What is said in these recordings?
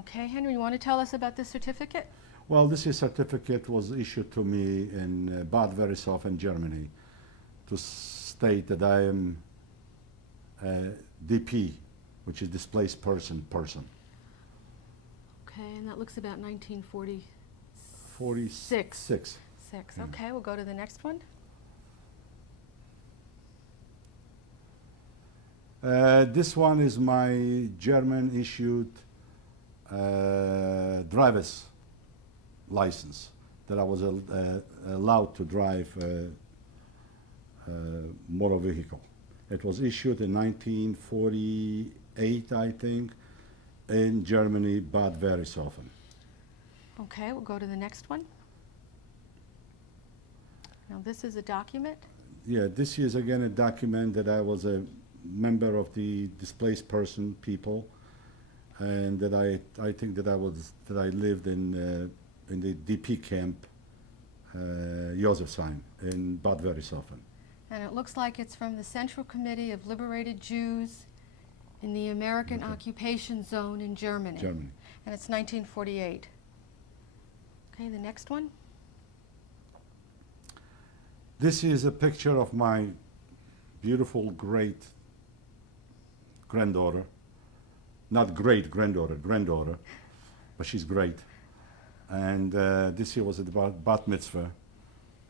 Okay, Henry, you want to tell us about this certificate? Well, this certificate was issued to me in Bad Verishofen, Germany, to state that I am DP, which is displaced person. Okay, and that looks about 1946. 46. Yeah. Okay, we'll go to the next one. This one is my German issued driver's license that I was allowed to drive motor vehicle. It was issued in 1948, I think, in Germany, Bad Verishofen. Okay, we'll go to the next one. Now this is a document. Yeah, this is again a document that I was a member of the displaced person people, and that I think that I lived in the DP camp, Josefsheim in Bad Verishofen. And it looks like it's from the Central Committee of Liberated Jews in the American Occupation Zone in Germany. And it's 1948. Okay, the next one. This is a picture of my beautiful great granddaughter. Not great granddaughter, granddaughter, but she's great. And this year was at the bat mitzvah.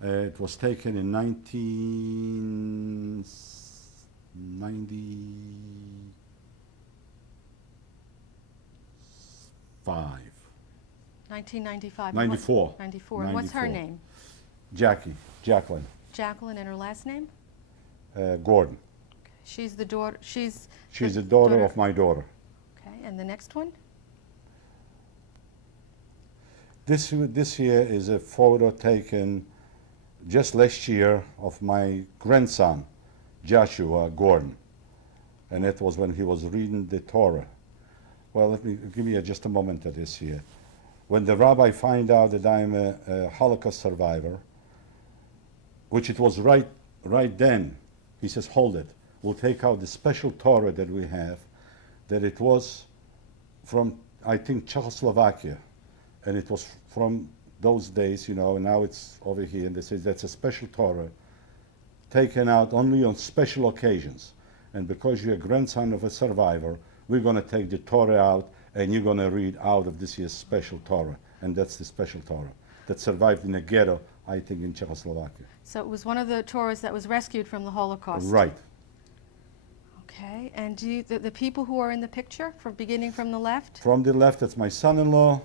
It was taken in 1995. 1995. 94. 94. And what's her name? Jacqueline. Jacqueline, and her last name? Gordon. Okay. She's the daughter. She's the daughter of my daughter. Okay, and the next one? This here is a photo taken just last year of my grandson, Joshua Gordon, and it was when he was reading the Torah. Well, give me just a moment of this here. When the rabbi find out that I'm a Holocaust survivor, which it was right then, he says, hold it. We'll take out the special Torah that we have, that it was from, I think, Czechoslovakia, and it was from those days, you know, and now it's over here, and they say that's a special Torah taken out only on special occasions. And because you're a grandson of a survivor, we're going to take the Torah out, and you're going to read out of this year's special Torah. And that's the special Torah that survived in a ghetto, I think, in Czechoslovakia. So it was one of the Torahs that was rescued from the Holocaust. Right. Okay, and the people who are in the picture, beginning from the left? From the left, that's my son-in-law.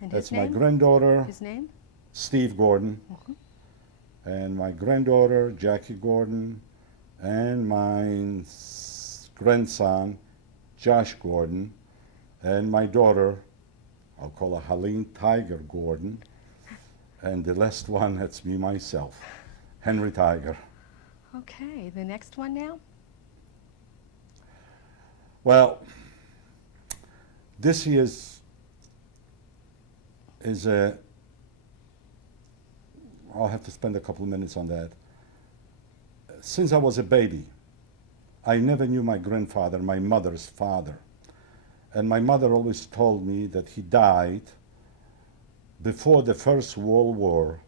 And that's his my name? granddaughter. His name? Steve Gordon. And my granddaughter, Jackie Gordon. And my grandson, Josh Gordon. And my daughter, I'll call her Helene Tiger Gordon. And the last one, that's me myself, Henry Tiger. Okay, the next one now? Well, this is I'll have to spend a couple of minutes on that. Since I was a baby, I never knew my grandfather, my mother's father. And my mother always told me that he died before the First World War,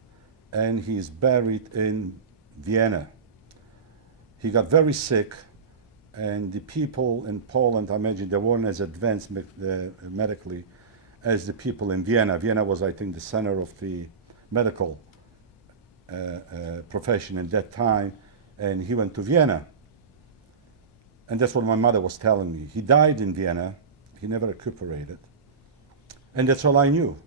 and he's buried in Vienna. He got very sick, and the people in Poland, I imagine, they weren't as advanced medically as the people in Vienna. Vienna was, I think, the center of the medical profession at that time, and he went to Vienna. And that's what my mother was telling me. He died in Vienna. He never recuperated. And that's all I knew.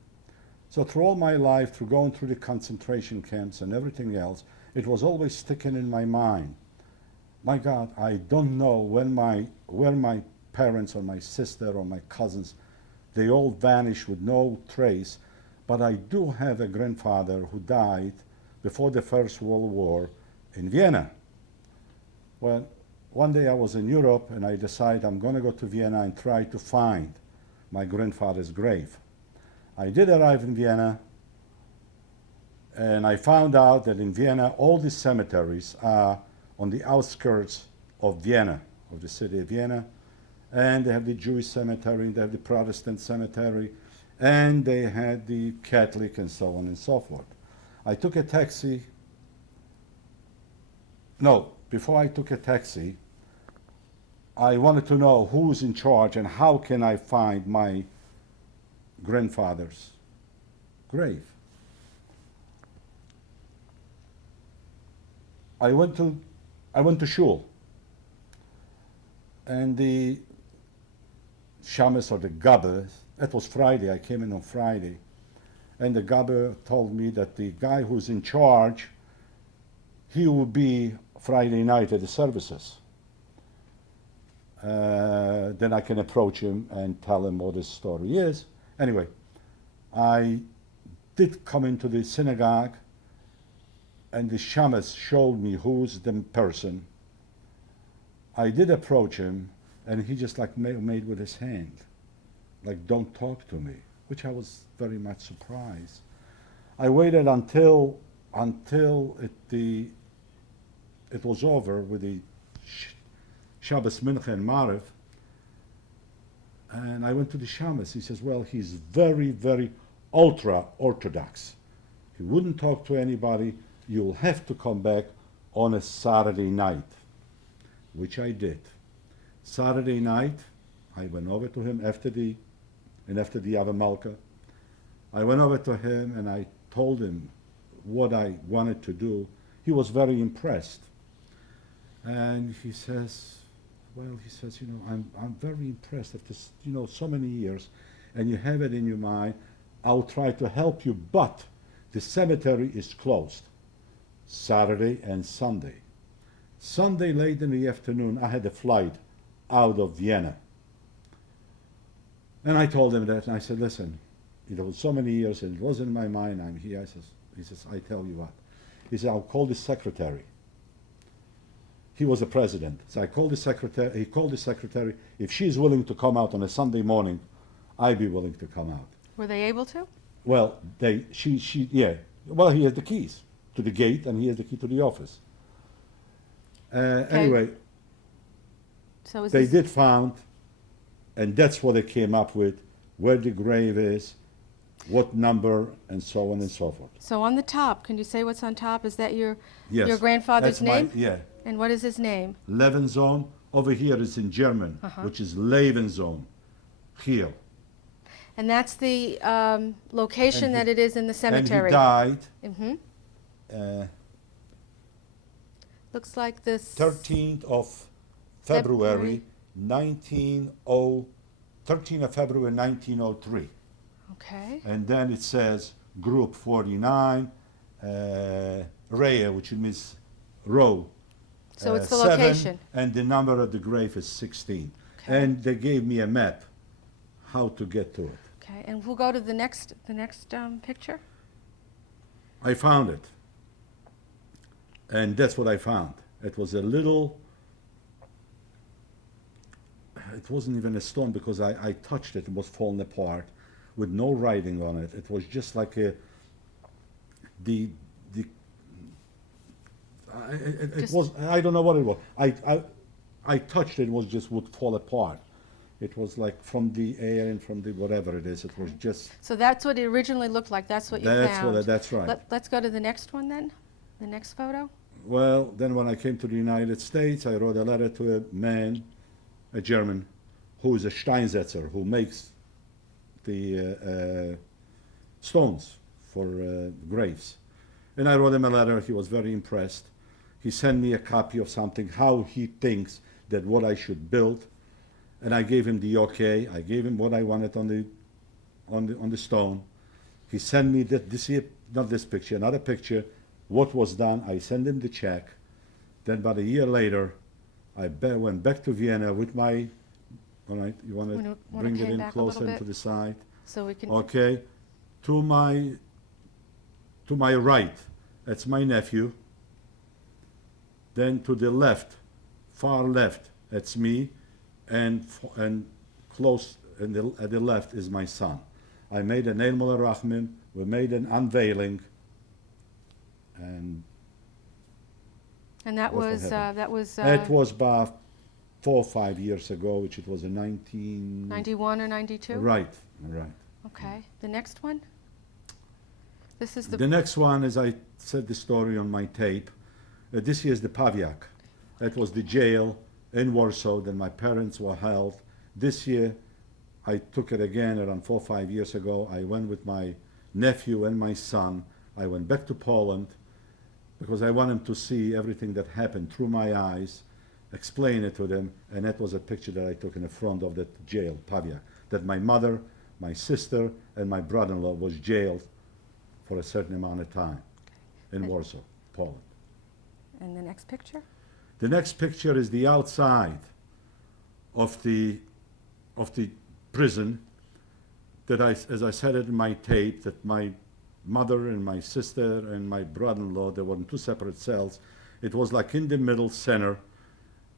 So through all my life, through going through the concentration camps and everything else, it was always sticking in my mind. My God, I don't know where my parents or my sister or my cousins, they all vanished with no trace. But I do have a grandfather who died before the First World War in Vienna. Well, one day I was in Europe and I decided I'm going to go to Vienna and try to find my grandfather's grave. I did arrive in Vienna, and I found out that in Vienna all the cemeteries are on the outskirts of Vienna, of the city of Vienna, and they have the Jewish cemetery, they have the Protestant cemetery, and they had the Catholic and so on and so forth. I took a taxi. No, before I took a taxi, I wanted to know who's in charge and how can I find my grandfather's grave. I went to shul, and the shamus or the gabber, that was Friday, I came in on Friday, and the gabber told me that the guy who's in charge, he will be Friday night at the services. Then I can approach him and tell him what his story is. Anyway, I did come into the synagogue, and the shamus showed me who's the person. I did approach him, and he just like made with his hand, like don't talk to me, which I was very much surprised. I waited until it was over with the Shabbos Mincha and Maariv, and I went to the shamus. He says, well, he's very, very ultra-Orthodox. He wouldn't talk to anybody. You'll have to come back on a Saturday night, which I did. Saturday night, I went over to him after the Ave Malka. I went over to him and I told him what I wanted to do. He was very impressed. And he says, I'm very impressed after, so many years, and you have it in your mind. I'll try to help you, but the cemetery is closed Saturday and Sunday. Sunday late in the afternoon, I had a flight out of Vienna. And I told him that, and I said, listen, it was so many years, and it was in my mind, I'm here. He says, I tell you what. He said, I'll call the secretary. He was the president. So I called the secretary. He called the secretary. If she's willing to come out on a Sunday morning, I'd be willing to come out. Were they able to? Well, yeah. Well, he has the keys to the gate, and he has the key to the office. Anyway, so they did found, and that's what they came up with, where the grave is, what number, and so on and so forth. So on the top, can you say what's on top? Is that your Yes, grandfather's that's name? Yeah. And what is his name? Levensohn. Over here is in German, which is Levensohn. Here. And that's the location that it is in the cemetery. And he Mm-hmm. died Looks like this. 13th of February, 13th of February 1903. Okay. And then it says Group 49, Raya, which means row. So it's the 7, location. and the number of the grave is 16. Okay. And they gave me a map how to get to it. Okay. And we'll go to the next picture. I found it. And that's what I found. It was a little, it wasn't even a stone because I touched it and was falling apart with no writing on it. It was just like it was, I don't know what it was. I touched it was just would fall apart. It was like from the air and from the whatever it is. It was just. So that's what it originally looked like. That's what you found. That's right. Let's go to the next one then. The next photo. Well, then when I came to the United States, I wrote a letter to a man, a German, who is a Steinsetzer, who makes the stones for graves. And I wrote him a letter. He was very impressed. He sent me a copy of something, how he thinks that what I should build. And I gave him the okay. I gave him what I wanted on the stone. He sent me not this picture, another picture. What was done, I sent him the check. Then about a year later, I went back to Vienna with my, all right, you want to bring it in closer into the side? So we can. Okay, to my right, that's my nephew. Then to the left, far left, that's me, and close at the left is my son. I made an Eid Rahman. We made an unveiling. And that was it was about 4 or 5 years ago, which it was in 91 or 92? Right, right. Okay. The next one? This is The next one, as I said the story on my tape, this year is the Pawiak. That was the jail in Warsaw that my parents were held. This year, I took it again around 4 or 5 years ago. I went with my nephew and my son. I went back to Poland because I want them to see everything that happened through my eyes, explain it to them, and that was a picture that I took in the front of that jail, Pawiak, that my mother, my sister, and my brother-in-law was jailed for a certain amount of time in Warsaw, Poland. And the next picture? The next picture is the outside of the prison that as I said it in my tape, that my mother and my sister and my brother-in-law, they were in 2 separate cells. It was like in the middle center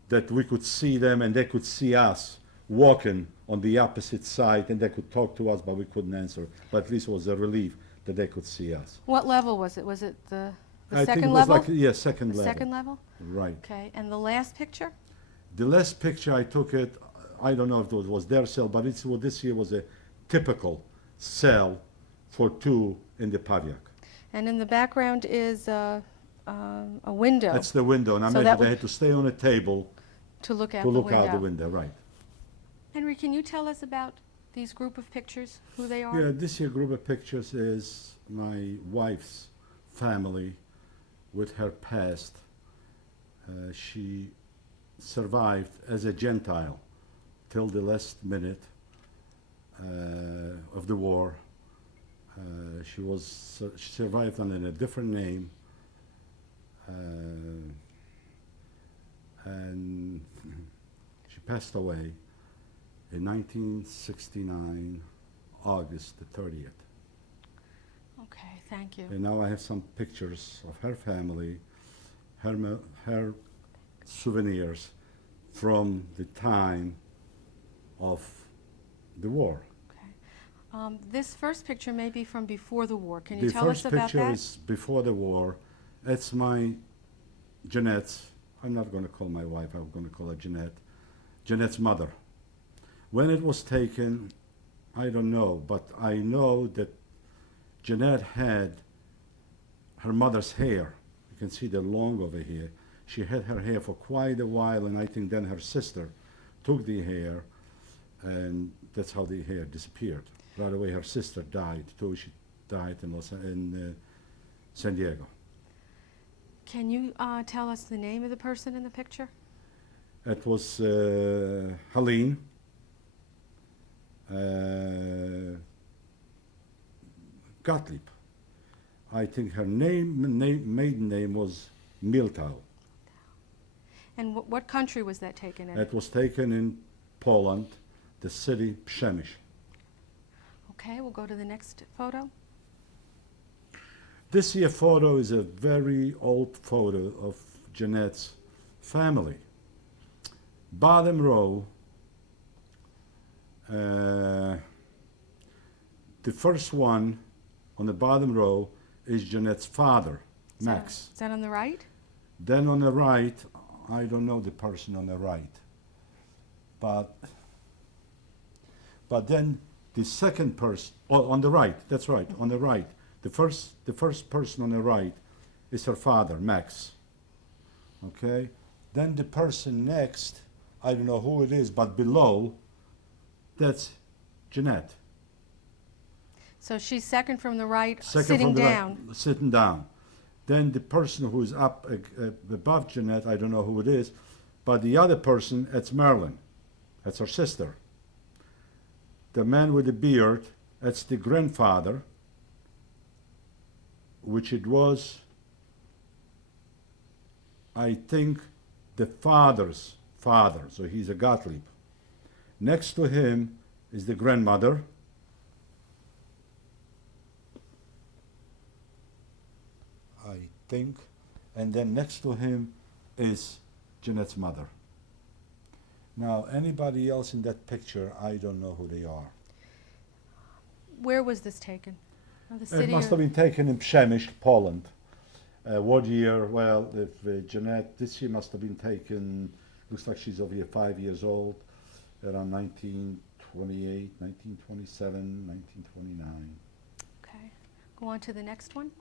that we could see them and they could see us walking on the opposite side, and they could talk to us, but we couldn't answer. But at least it was a relief that they could see us. What level was it? Was it the I second think it was level? like, yeah, second The level. second level? Right. Okay. And the last picture? The last picture I took it, I don't know if it was their cell, but this year was a typical cell for 2 in the Pawiak. And in the background is a window That's the window, and I So imagine that they would- had to stay on a table to look out to the look window. out the window, right. Henry, can you tell us about these group of pictures, who they are? Yeah, this year group of pictures is my wife's family with her past. She survived as a Gentile till the last minute of the war. She survived under a different name, and she passed away in 1969, August the 30th. Okay, thank you. And now I have some pictures of her family, her souvenirs from the time of the war. Okay. This first picture may be from before the war. Can you The tell us first about picture that? is before the war. It's my Jeanette's, I'm not going to call my wife, I'm going to call her Jeanette, Jeanette's mother. When it was taken, I don't know, but I know that Jeanette had her mother's hair. You can see the long over here. She had her hair for quite a while, and I think then her sister took the hair, and that's how the hair disappeared. Right away, her sister died too. She died in San Diego. Can you tell us the name of the person in the picture? It was Helene. Gottlieb. I think her maiden name was Miltau. And what country was that taken in? It was taken in Poland, the city Przemyśl. Okay, we'll go to the next photo. This here photo is a very old photo of Jeanette's family. Bottom row, the first one on the bottom row is Jeanette's father, Max. Is that on the right? Then on the right, I don't know the person on the right, but then the second person, oh, on the right, that's right, on the right. The first person on the right is her father, Max. Okay? Then the person next, I don't know who it is, but below, that's Jeanette. So she's second from the right, Second sitting from the down. right, sitting down. Then the person who's up above Jeanette, I don't know who it is, but the other person, it's Marilyn. That's her sister. The man with the beard, that's the grandfather, which it was, I think, the father's father. So he's a Gottlieb. Next to him is the grandmother. I think. And then next to him is Jeanette's mother. Now, anybody else in that picture, I don't know who they are. Where was this taken? Oh, the It city must or- have been taken in Przemyśl, Poland. What year? Well, if Jeanette, this year must have been taken Looks like she's over here 5 years old, around 1928, 1927, 1929. Okay. Go on to the next one.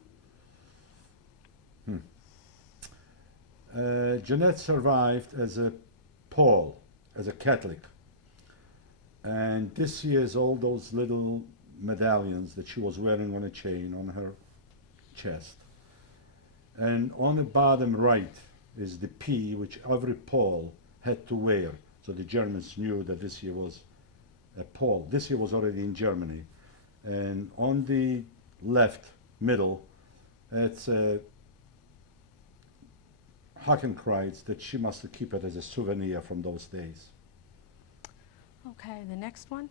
Jeanette survived as a Paul, as a Catholic. And this year's all those little medallions that she was wearing on a chain on her chest. And on the bottom right is the P, which every Paul had to wear. So the Germans knew that this year was a Paul. This year was already in Germany. And on the left, middle, it's a Hakenkreuz that she must keep it as a souvenir from those days. Okay, the next one.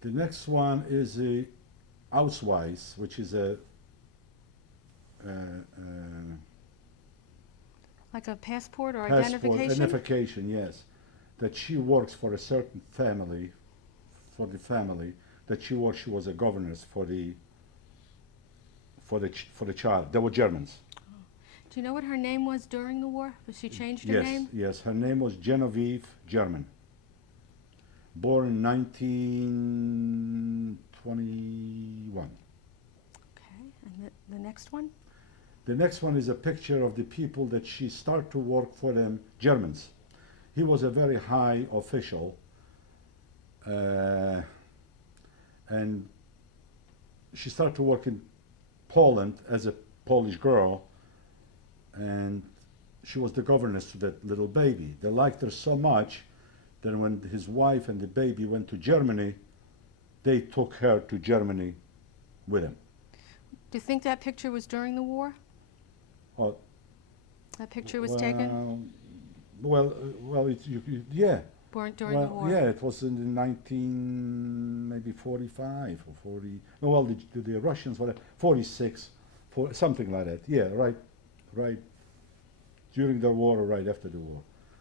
The next one is a Ausweis, which is a Like a passport or passport identification? identification, yes. That she works for a certain family, for the family that she works. She was a governess for the child. They were Germans. Do you know what her name was during the war? Was she changed her name? Yes. Her name was Genevieve German. Born in 1921. Okay, and the next one? The next one is a picture of the people that she started to work for them, Germans. He was a very high official, and she started to work in Poland as a Polish girl, and she was the governess to that little baby. They liked her so much that when his wife and the baby went to Germany, they took her to Germany with them. Do you think that picture was during the war? Oh, That picture was taken yeah. during the war? Yeah, it was in the 45 or 40. No, well, the Russians were 46, something like that. Yeah, right during the war or right after the war.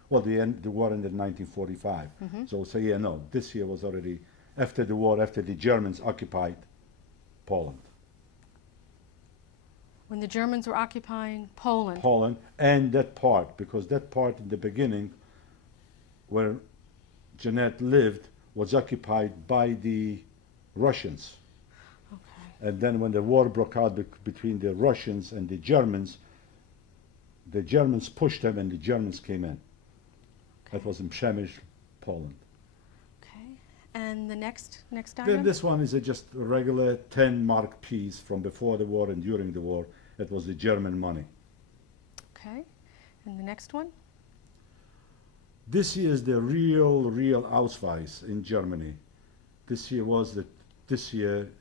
Well, the war ended in 1945. So yeah, no, this year was already after the war, after the Germans occupied Poland. When the Germans were occupying Poland. Poland and that part, because that part in the beginning where Jeanette lived was occupied by the Russians. Okay. And then when the war broke out between the Russians and the Germans pushed them and the Germans came in. That was in Przemyśl, Poland. Okay. And the next Then item? this one is just a regular 10-mark piece from before the war and during the war. That was the German money. Okay. And the next one? This year is the real Ausweis in Germany. This year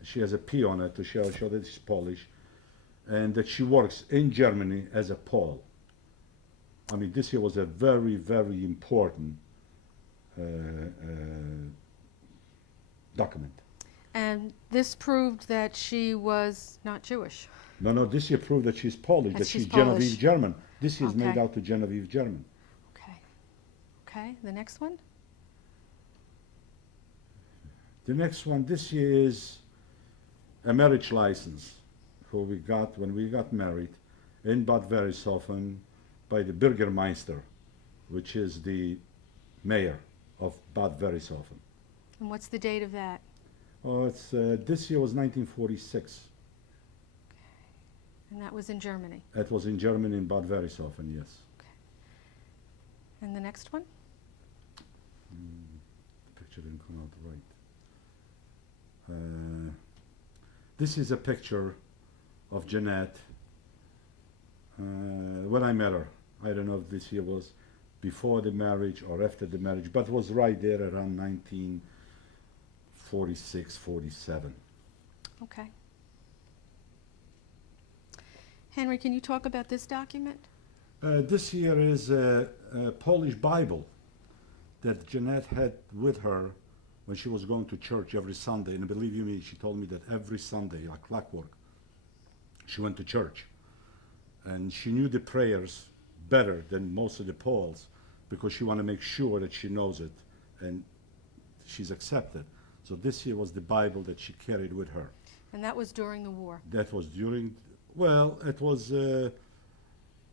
she has a P on it to show that she's Polish and that she works in Germany as a Pole. I mean, this year was a very, very important document. And this proved that she was not Jewish. No, this year proved that she's Polish, that she's Polish. Genevieve German. This year is made Okay. out to Genevieve German. Okay. Okay, the next one? The next one this year is a marriage license who we got when we got married in Bad Werishaufen by the Bürgermeister, which is the mayor of Bad Werishaufen. And what's the date of that? Oh, it's this year was 1946. And that was in Germany. That was in Germany in Bad Werishaufen, yes. And the next one? The picture didn't come out right. This is a picture of Jeanette when I met her. I don't know if this year was before the marriage or after the marriage, but it was right there around 1946, 47. Okay. Henry, can you talk about this document? This here is a Polish Bible that Jeanette had with her when she was going to church every Sunday. And believe you me, she told me that every Sunday, like clockwork, she went to church. And she knew the prayers better than most of the Poles because she wanted to make sure that she knows it and she's accepted. So this here was the Bible that she carried with her. And that was during the war. That was during Well, it was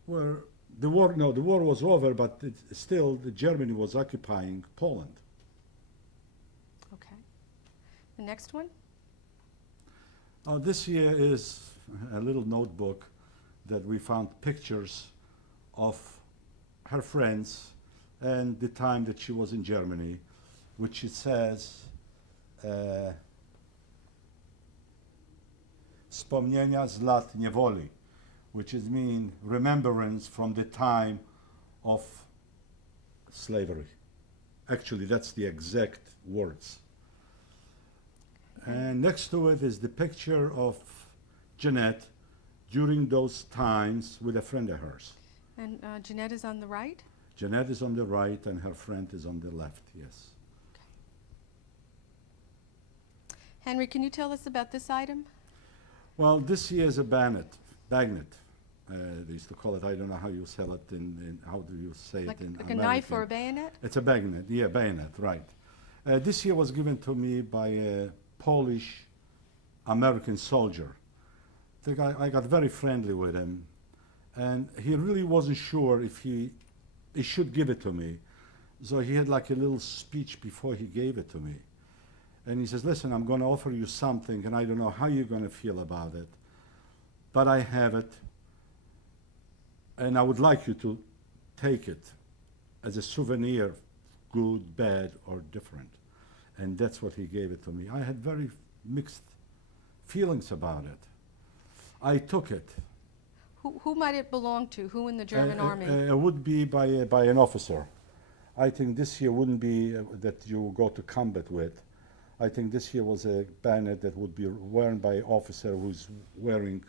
where the war. No, the war was over, but still, Germany was occupying Poland. Okay. The next one? This here is a little notebook that we found pictures of her friends and the time that she was in Germany, which it says Wspomnienia z lat niewoli, which is mean remembrance from the time of slavery. Actually, that's the exact words. And next to it is the picture of Jeanette during those times with a friend of hers. And Jeanette is on the right? Jeanette is on the right and her friend is on the left, yes. Henry, can you tell us about this item? Well, this here is a bagnet. They used to call it, I don't know how you sell it how do you say Like, it in like a American. knife or a bayonet? It's a bayonet, yeah, bayonet, right. This year was given to me by a Polish American soldier. I got very friendly with him, and he really wasn't sure if he should give it to me. So he had like a little speech before he gave it to me. And he says, listen, I'm going to offer you something, and I don't know how you're going to feel about it, but I have it, and I would like you to take it as a souvenir, good, bad, or different. And that's what he gave it to me. I had very mixed feelings about it. I took it. Who might it belong to? Who in the German army? It would be by an officer. I think this here wouldn't be that you go to combat with. I think this here was a bayonet that would be worn by an officer who's wearing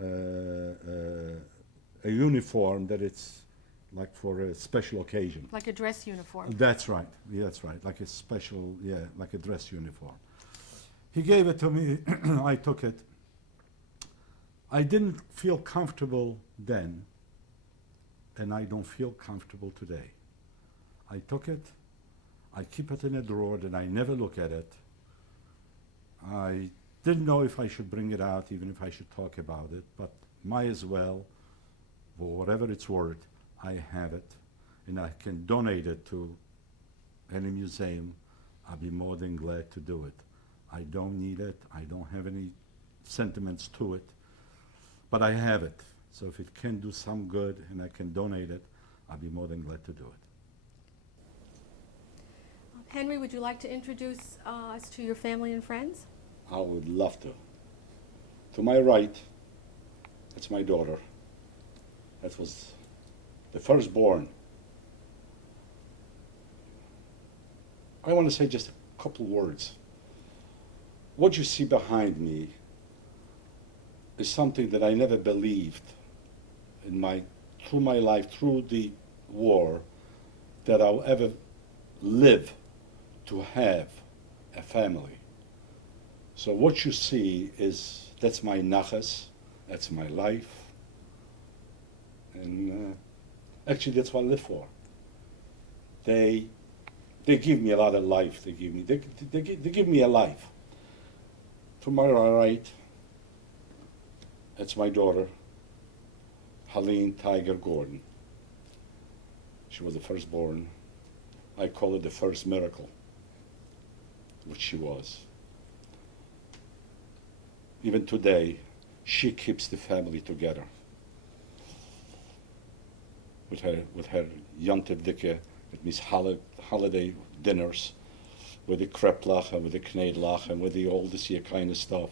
a uniform that it's like for a special occasion. Like a dress uniform. That's right. Yeah, that's right. Like a special, yeah, like a dress uniform. He gave it to me. I took it. I didn't feel comfortable then, and I don't feel comfortable today. I took it. I keep it in a drawer, and I never look at it. I didn't know if I should bring it out, even if I should talk about it, but might as well, for whatever it's worth. I have it, and I can donate it to any museum. I'll be more than glad to do it. I don't need it. I don't have any sentiments to it, but I have it. So if it can do some good and I can donate it, I'll be more than glad to do it. Henry, would you like to introduce us to your family and friends? I would love to. To my right, that's my daughter. That was the firstborn. I want to say just a couple words. What you see behind me is something that I never believed through my life, through the war, that I'll ever live to have a family. So what you see that's my nachas, that's my life, and actually that's what I live for. They give me a lot of life. They give me a life. To my right, that's my daughter, Helene Tiger Gordon. She was the firstborn. I call it the first miracle, which she was. Even today, she keeps the family together. With her Yontif Dike, it means holiday dinners, with the kreplach and with the kneedlach and with the all this here kind of stuff.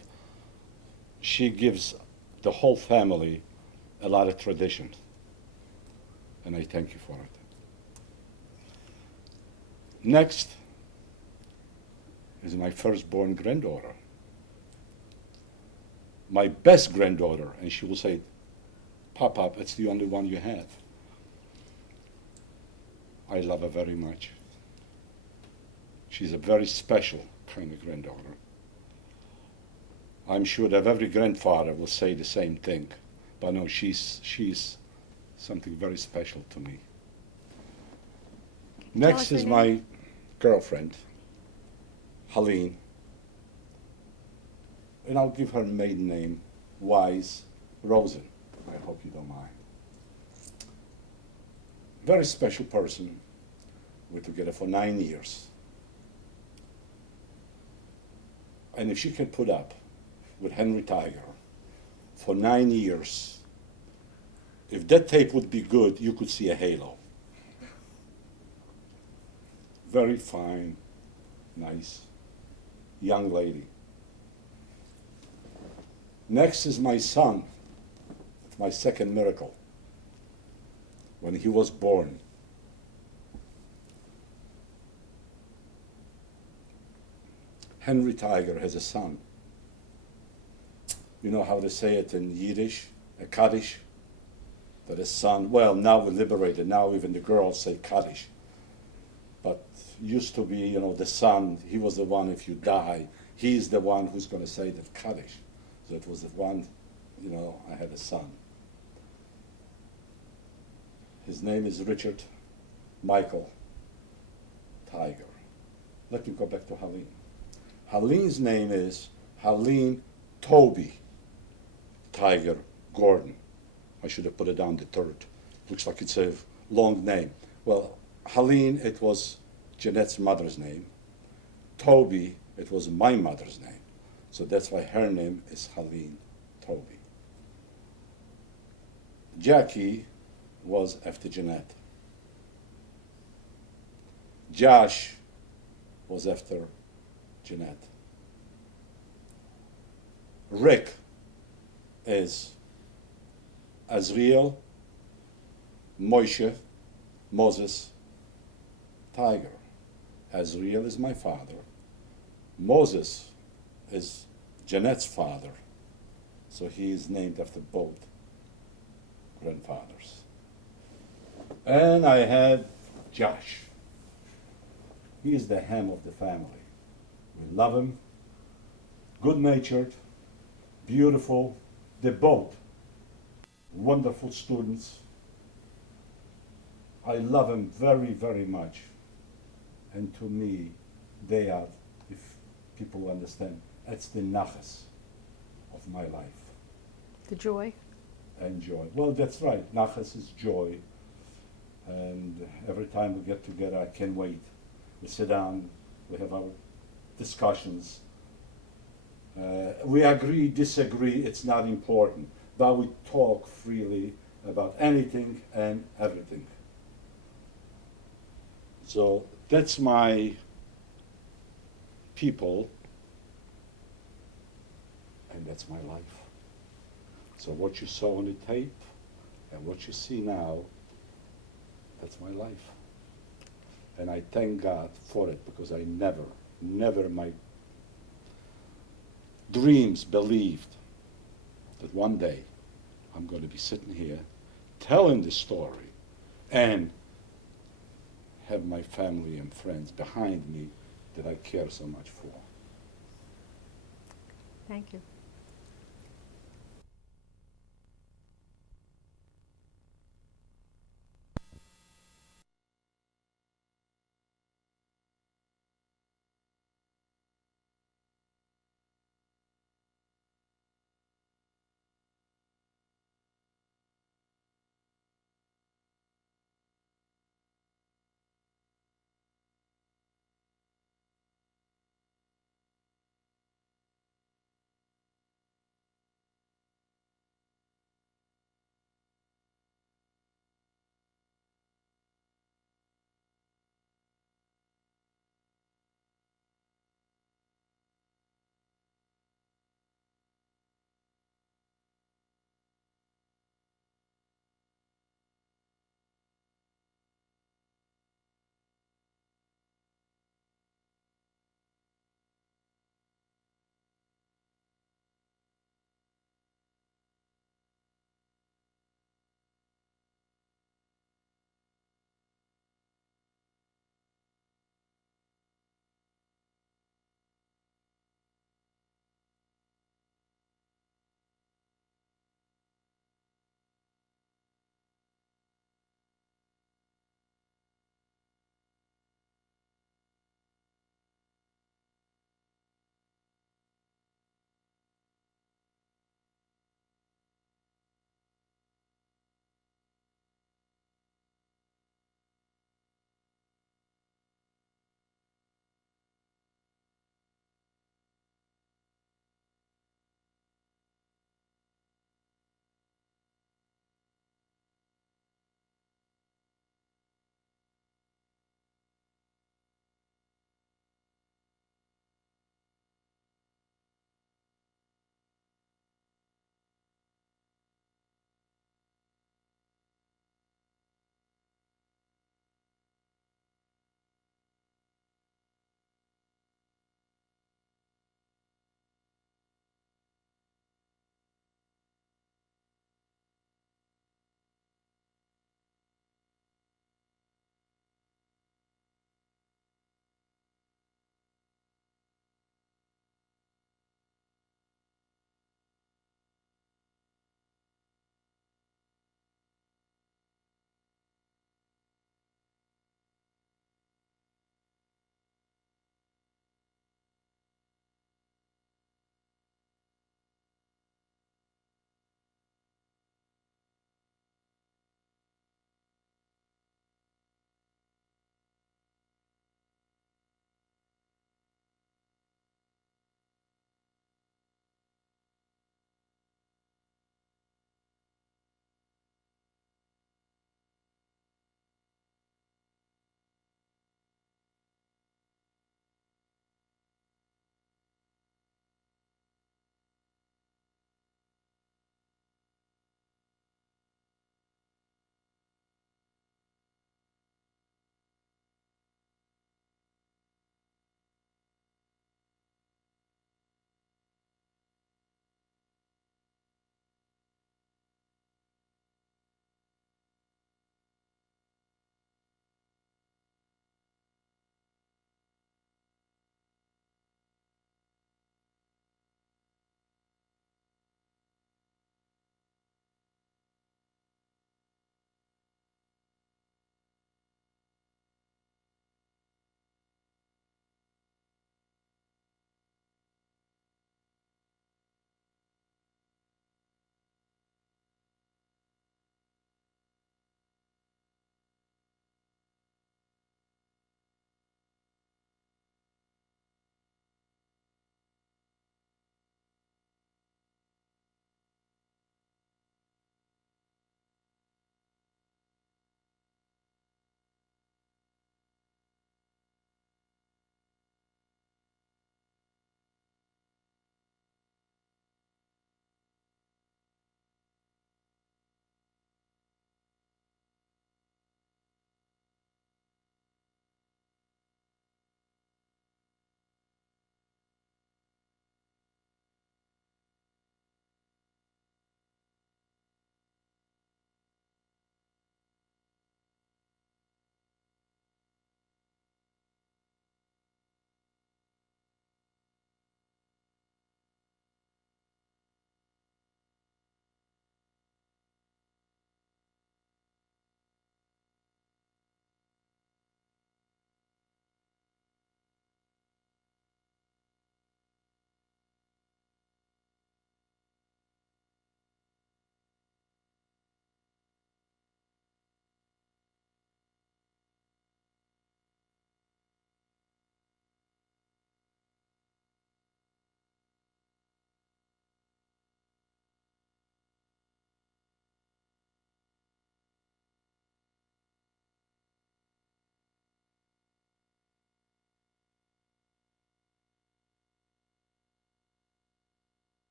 She gives the whole family a lot of tradition, and I thank you for it. Next is my firstborn granddaughter, my best granddaughter, and she will say, Papa, it's the only one you have. I love her very much. She's a very special kind of granddaughter. I'm sure that every grandfather will say the same thing, but no, she's something very special to me. Next is my girlfriend, Helene, and I'll give her maiden name, Wise Rosen. I hope you don't mind. Very special person. We're together for 9 years. And if she can put up with Henry Tiger for 9 years, if that tape would be good, you could see a halo. Very fine, nice, young lady. Next is my son, my second miracle. When he was born, Henry Tiger has a son. You know how they say it in Yiddish, a Kaddish? That a son, well, now we're liberated, now even the girls say Kaddish. But used to be, you know, the son, he was the one, if you die, he's the one who's going to say that Kaddish. So it was the one, you know, I had a son. His name is Richard Michael Tiger. Let me go back to Helene. Helene's name is Helene Toby Tiger Gordon. I should have put it down the third. Looks like it's a long name. Well, Helene, it was Jeanette's mother's name. Toby, it was my mother's name. So that's why her name is Helene Toby. Jackie was after Jeanette. Josh was after Jeanette. Rick is Azriel, Moshe, Moses, Tiger. Azriel is my father. Moses is Jeanette's father. So he is named after both grandfathers. And I had Josh. He is the ham of the family. We love him, good-natured, beautiful. They're both wonderful students. I love them very, very much. And to me, they are, if people understand, that's the nachas of my life. The joy. And joy. Well, that's right. Nachas is joy. And every time we get together, I can't wait. We sit down, we have our discussions. We agree, disagree, it's not important. But we talk freely about anything and everything. So that's my people, and that's my life. So what you saw on the tape and what you see now, that's my life. And I thank God for it, because I never in my dreams believed that one day I'm going to be sitting here telling this story and have my family and friends behind me that I care so much for. Thank you.